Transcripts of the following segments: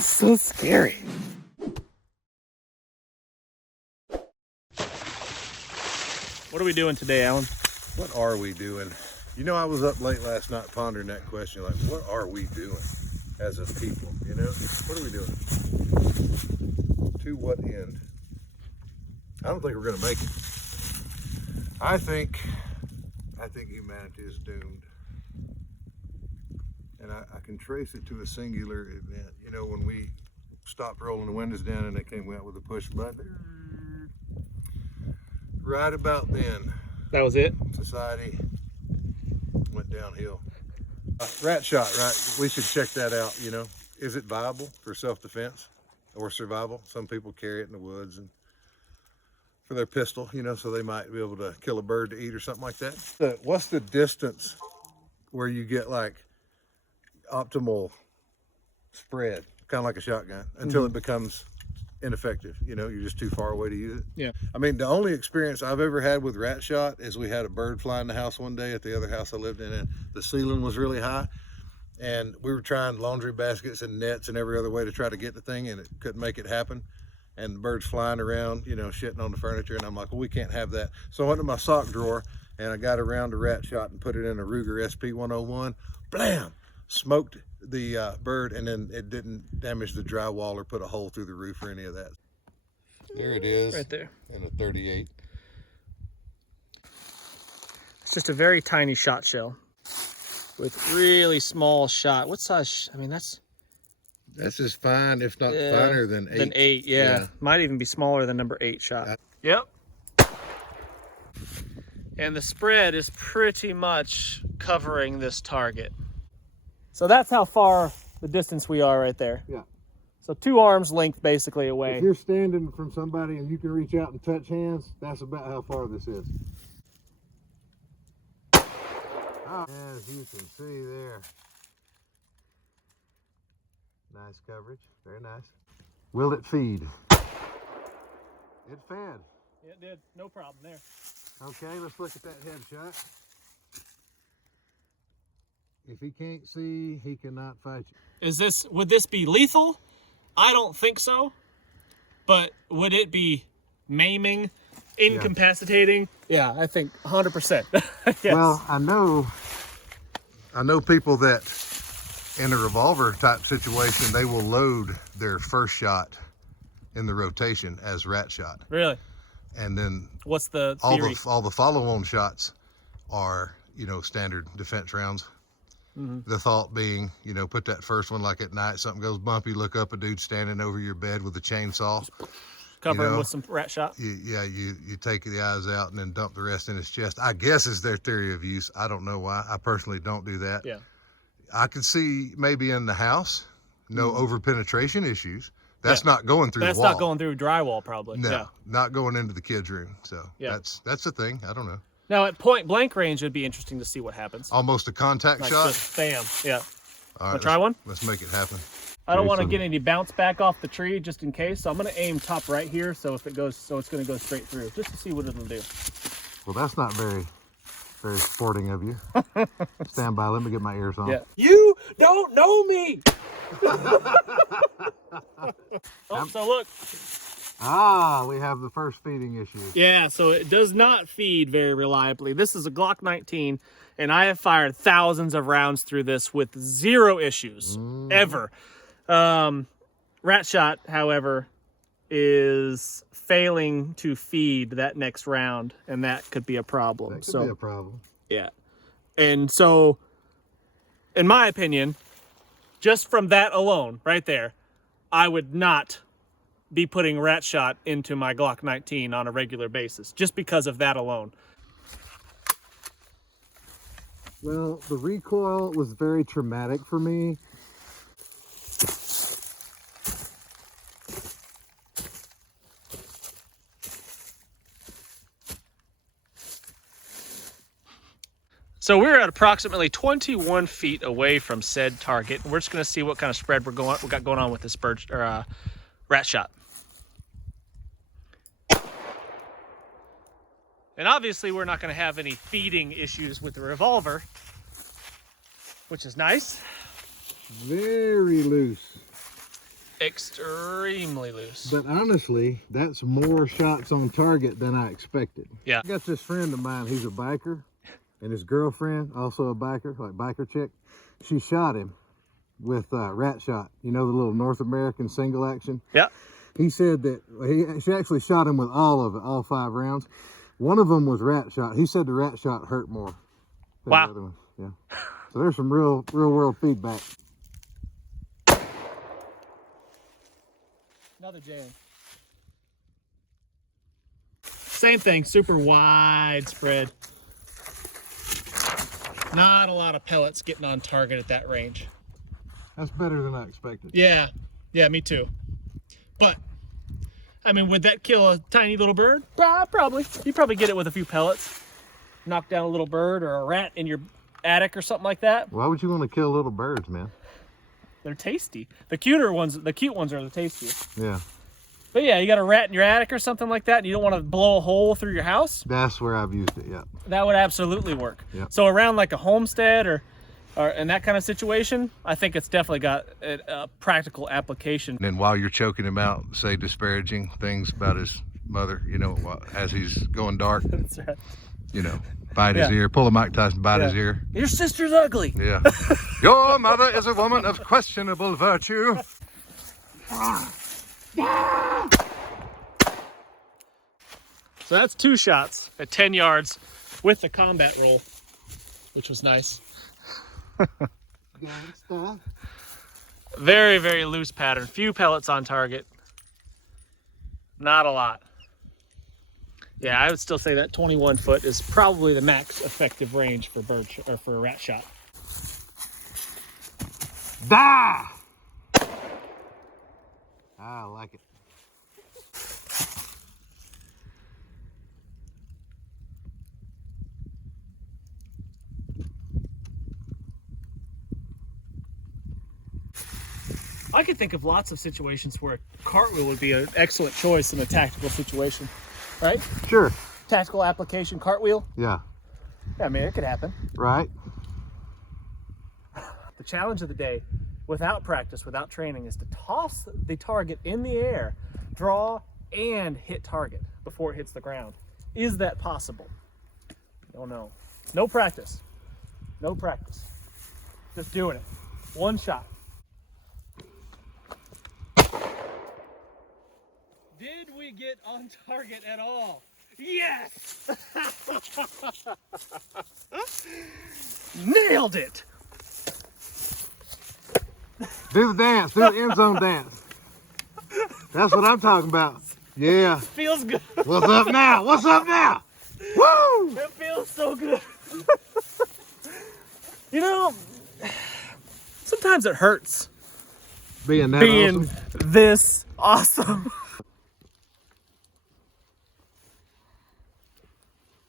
So scary. What are we doing today, Alan? What are we doing? You know, I was up late last night pondering that question, like, what are we doing as a people? You know, what are we doing? To what end? I don't think we're going to make it. I think humanity is doomed. And I can trace it to a singular event. You know, when we stopped rolling the windows down and they came out with a push button. Right about then. That was it? Society went downhill. Rat shot, right? We should check that out, you know. Is it viable for self-defense or survival? Some people carry it in the woods and for their pistol, you know, so they might be able to kill a bird to eat or something like that. What's the distance where you get like optimal spread, kind of like a shotgun, until it becomes ineffective? You know, you're just too far away to use it. Yeah. I mean, the only experience I've ever had with rat shot is we had a bird fly in the house one day at the other house I lived in, and the ceiling was really high, and we were trying laundry baskets and nets and every other way to try to get the thing, and it couldn't make it happen. And the birds flying around, you know, shitting on the furniture, and I'm like, well, we can't have that. So I went to my sock drawer and I got around a rat shot and put it in a Ruger SP-101. Blam! Smoked the bird, and then it didn't damage the drywall or put a hole through the roof or any of that. There it is. Right there. In a 38. It's just a very tiny shot shell with really small shot. What size? I mean, that's as fine, if not finer than 8. Than 8, yeah. Might even be smaller than number 8 shot. Yep. And the spread is pretty much covering this target. So that's how far the distance we are right there. Yeah. So 2 arms length basically away. If you're standing from somebody and you can reach out and touch hands, that's about how far this is. As you can see there. Nice coverage, very nice. Will it feed? It fed. It did, no problem there. Okay, let's look at that headshot. If he can't see, he cannot fight you. Would this be lethal? I don't think so. But would it be maiming, incapacitating? Yeah, I think 100%. Yes. Well, I know people that in a revolver type situation, they will load their first shot in the rotation as rat shot. Really? And then what's the theory? all the follow-on shots are, you know, standard defense rounds. The thought being, you know, put that first one like at night, something goes bumpy, look up, a dude standing over your bed with a chainsaw. Cover him with some rat shot? You take the eyes out and then dump the rest in his chest, I guess is their theory of use. I don't know why. I personally don't do that. Yeah. I could see maybe in the house, no over penetration issues. That's not going through the wall. That's not going through drywall probably. No, not going into the kids' room. So that's the thing. I don't know. Now at point blank range, it'd be interesting to see what happens. Almost a contact like shot. Just bam. Yeah. All right, Wanna try one? Let's make it happen. I don't want to get any bounce back off the tree just in case, so I'm going to aim top right here. So if it goes, so it's going to go straight through, just to see what it'll do. Well, that's not very sporting of you. Stand by. Let me get my ears on. Yeah. You don't know me. So look. Ah, we have the first feeding issue. Yeah, so it does not feed very reliably. This is a Glock 19, and I have fired thousands of rounds through this with 0 issues, ever. Rat shot, however, is failing to feed that next round, and that could be a problem. That could be a problem. Yeah. And so, in my opinion, just from that alone, right there, I would not be putting rat shot into my Glock 19 on a regular basis, just because of that alone. Well, the recoil was very traumatic for me. So we're at approximately 21 feet away from said target. We're just going to see what kind of spread we got going on with this rat shot. And obviously we're not going to have any feeding issues with the revolver which is nice. Very loose. Extremely loose. But honestly, that's more shots on target than I expected. Yeah. I got this friend of mine, he's a biker, and his girlfriend, also a biker, like biker chick, she shot him with rat shot. You know, the little North American single action? Yeah. He said that she actually shot him with all of it, all 5 rounds. One of them was rat shot. He said the rat shot hurt more than wow. the other one. Yeah. So there's some real world feedback. Another jam. Same thing, super widespread. Not a lot of pellets getting on target at that range. That's better than I expected. Yeah, me too. But, I mean, would that kill a tiny little bird? Probably. You'd probably get it with a few pellets. Knock down a little bird or a rat in your attic or something like that. Why would you want to kill little birds, man? They're tasty. The cute ones are the tastiest. Yeah. But yeah, you got a rat in your attic or something like that, and you don't want to blow a hole through your house. That's where I've used it, yeah. That would absolutely work. Yep. So around like a homestead or in that kind of situation, I think it's definitely got a practical application. And then while you're choking him out, say disparaging things about his mother, you know, as he's going dark. That's right. You know, bite his ear, pull a Mike Tyson, bite his ear. Your sister's ugly. Yeah. Your mother is a woman of questionable virtue. So that's 2 shots at 10 yards with the combat roll, which was nice. Very, very loose pattern. Few pellets on target. Not a lot. Yeah, I would still say that 21 foot is probably the max effective range for for a rat shot. Da! I like it. I could think of lots of situations where a cartwheel would be an excellent choice in a tactical situation, right? Sure. Tactical application cartwheel. Yeah. Yeah, I mean, it could happen. Right. The challenge of the day, without practice, without training, is to toss the target in the air, draw, and hit target before it hits the ground. Is that possible? Don't know. No practice. No practice. Just doing it. One shot. Did we get on target at all? Yes! Nailed it! Do the dance. Do the end zone dance. That's what I'm talking about. Yeah. Feels good. What's up now? What's up now? Woo! It feels so good. You know, sometimes it hurts Being being awesome. this awesome.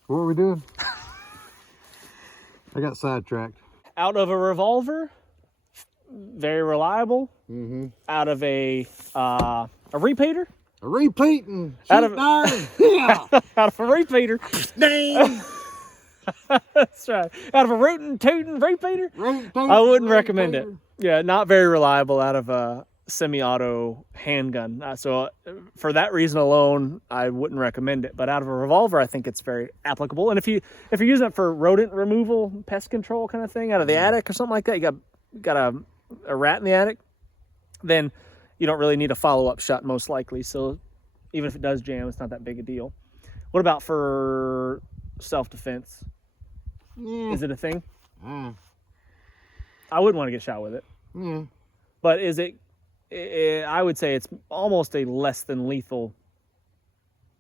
What are we doing? I got sidetracked. Out of a revolver, very reliable. Mm-hmm. Out of a repeater. A repeating. Out of- Yeah. Out of a repeater. Dang. That's right. Out of a rootin' tootin' repeater. I wouldn't recommend it. Yeah, not very reliable out of a semi-auto handgun. So for that reason alone, I wouldn't recommend it. But out of a revolver, I think it's very applicable. And if you're using it for rodent removal, pest control kind of thing, out of the attic or something like that, you got a rat in the attic, then you don't really need a follow-up shot most likely. So even if it does jam, it's not that big a deal. What about for self-defense? Is it a thing? I wouldn't want to get shot with it. But is it, I would say it's almost a less than lethal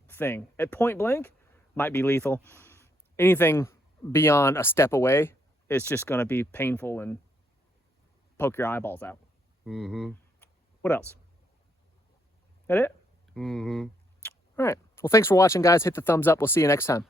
thing. At point blank, might be lethal. Anything beyond a step away is just going to be painful and poke your eyeballs out. What else? That it? All right. Well, thanks for watching, guys. Hit the thumbs up. We'll see you next time.